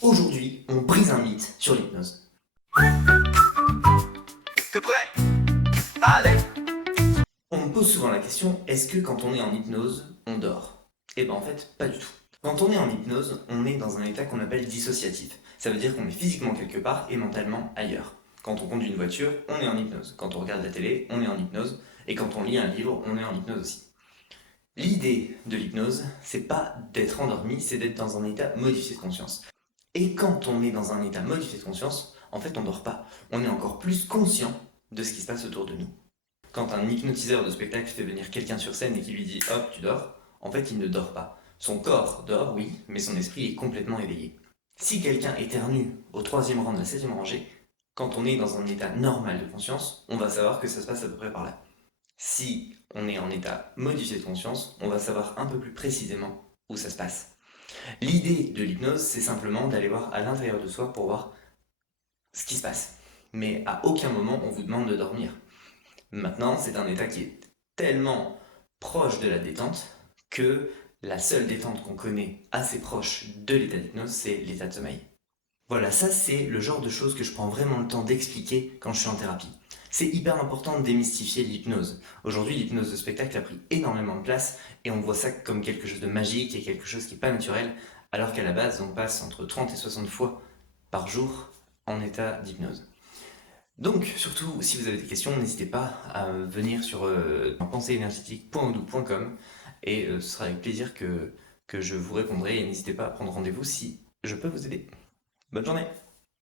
Aujourd'hui, on brise un mythe sur l'hypnose. T'es prêt? Allez! On me pose souvent la question, est-ce que quand on est en hypnose, on dort? Eh ben en fait, pas du tout. Quand on est en hypnose, on est dans un état qu'on appelle dissociatif. Ça veut dire qu'on est physiquement quelque part et mentalement ailleurs. Quand on conduit une voiture, on est en hypnose. Quand on regarde la télé, on est en hypnose. Et quand on lit un livre, on est en hypnose aussi. L'idée de l'hypnose, c'est pas d'être endormi, c'est d'être dans un état modifié de conscience. Et quand on est dans un état modifié de conscience, en fait on dort pas. On est encore plus conscient de ce qui se passe autour de nous. Quand un hypnotiseur de spectacle fait venir quelqu'un sur scène et qui lui dit hop, tu dors, en fait il ne dort pas. Son corps dort, oui, mais son esprit est complètement éveillé. Si quelqu'un éternue au troisième rang de la septième rangée, quand on est dans un état normal de conscience, on va savoir que ça se passe à peu près par là. Si on est en état modifié de conscience, on va savoir un peu plus précisément où ça se passe. L'idée de l'hypnose, c'est simplement d'aller voir à l'intérieur de soi pour voir ce qui se passe. Mais à aucun moment on vous demande de dormir. Maintenant, c'est un état qui est tellement proche de la détente que la seule détente qu'on connaît assez proche de l'état d'hypnose, c'est l'état de sommeil. Voilà, ça c'est le genre de choses que je prends vraiment le temps d'expliquer quand je suis en thérapie. C'est hyper important de démystifier l'hypnose. Aujourd'hui, l'hypnose de spectacle a pris énormément de place et on voit ça comme quelque chose de magique et quelque chose qui n'est pas naturel, alors qu'à la base, on passe entre 30 et 60 fois par jour en état d'hypnose. Donc, surtout, si vous avez des questions, n'hésitez pas à venir sur pensieénergétique.odoo.com et ce sera avec plaisir que je vous répondrai et n'hésitez pas à prendre rendez-vous si je peux vous aider. Bonne journée!